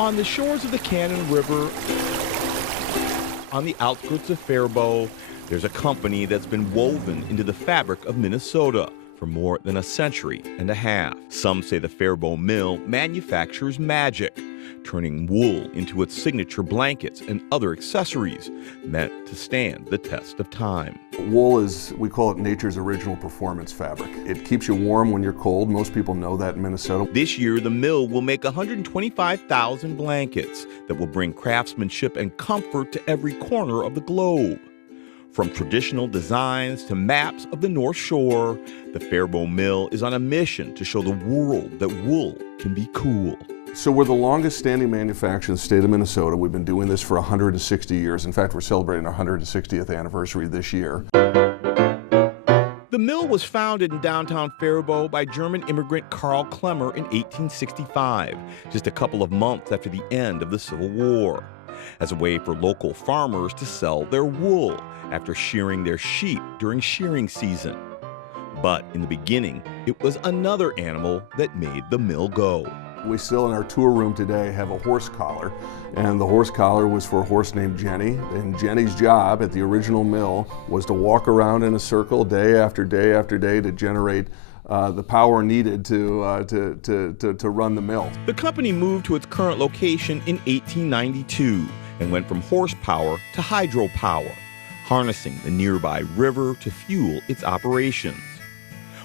On the shores of the Cannon River, on the outskirts of Fairbault, there's a company that's been woven into the fabric of Minnesota for more than a century and a half. Some say the Fairbault mill manufactures magic, turning wool into its signature blankets and other accessories meant to stand the test of time. Wool is, we call it nature's original performance fabric. It keeps you warm when you're cold. Most people know that in Minnesota. This year, the mill will make 125,000 blankets that will bring craftsmanship and comfort to every corner of the globe. From traditional designs to maps of the North Shore, the Fairbault mill is on a mission to show the world that wool can be cool. So we're the longest standing manufacturer in the state of Minnesota. We've been doing this for 160 years. In fact, we're celebrating our 160th anniversary this year. The mill was founded in downtown Fairbault by German immigrant Karl Klemmer in 1865, just a couple of months after the end of the Civil War, as a way for local farmers to sell their wool after shearing their sheep during shearing season. But in the beginning, it was another animal that made the mill go. We still in our tour room today have a horse collar, and the horse collar was for a horse named Jenny. And Jenny's job at the original mill was to walk around in a circle day after day after day to generate the power needed to run the mill. The company moved to its current location in 1892 and went from horsepower to hydropower, harnessing the nearby river to fuel its operations.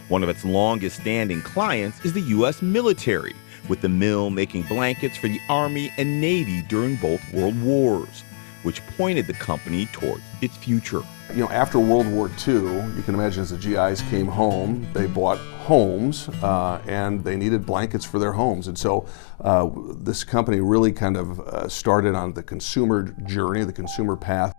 One of its longest standing clients is the U.S. military, with the mill making blankets for the Army and Navy during both World Wars, which pointed the company towards its future. You know, after World War II, you can imagine as the GIs came home, they bought homes and they needed blankets for their homes. And so this company really kind of started on the consumer journey, the consumer path.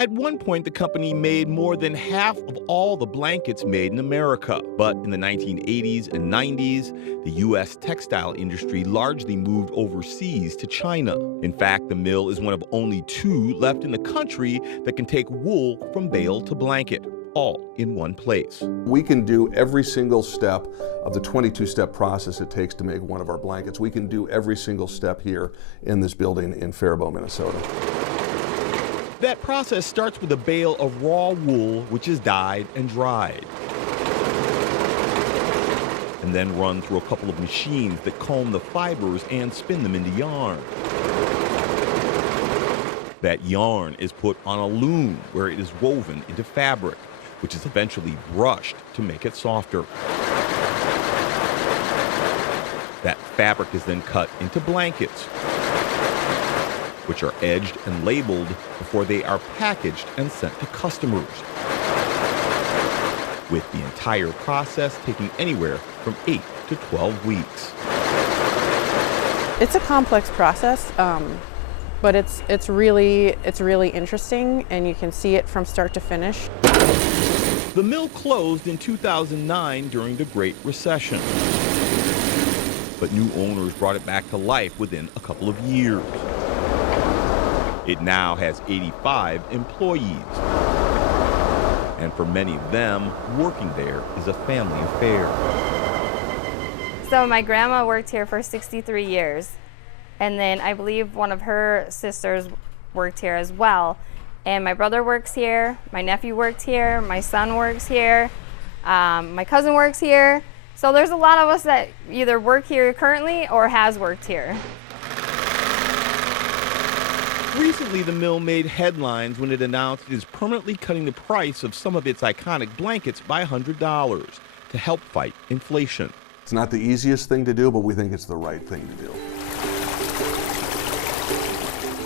At one point, the company made more than half of all the blankets made in America. But in the 1980s and 90s, the U.S. textile industry largely moved overseas to China. In fact, the mill is one of only 2 left in the country that can take wool from bale to blanket, all in one place. We can do every single step of the 22-step process it takes to make one of our blankets. We can do every single step here in this building in Fairbault, Minnesota. That process starts with a bale of raw wool, which is dyed and dried, and then run through a couple of machines that comb the fibers and spin them into yarn. That yarn is put on a loom where it is woven into fabric, which is eventually brushed to make it softer. That fabric is then cut into blankets, which are edged and labeled before they are packaged and sent to customers, with the entire process taking anywhere from 8 to 12 weeks. It's a complex process, but it's really interesting, and you can see it from start to finish. The mill closed in 2009 during the Great Recession, but new owners brought it back to life within a couple of years. It now has 85 employees, and for many of them, working there is a family affair. So my grandma worked here for 63 years, and then I believe one of her sisters worked here as well. And my brother works here, my nephew worked here, my son works here, my cousin works here. So there's a lot of us that either work here currently or has worked here. Recently, the mill made headlines when it announced it is permanently cutting the price of some of its iconic blankets by $100 to help fight inflation. It's not the easiest thing to do, but we think it's the right thing to do.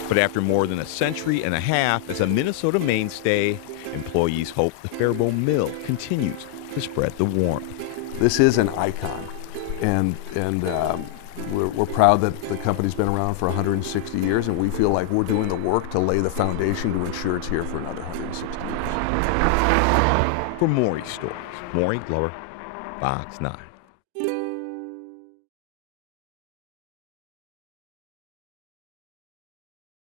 But after more than a century and a half as a Minnesota mainstay, employees hope the Fairbault mill continues to spread the warmth. This is an icon, and we're proud that the company's been around for 160 years, and we feel like we're doing the work to lay the foundation to ensure it's here for another 160 years. For Maury Stories, Maury Glover, Fox 9.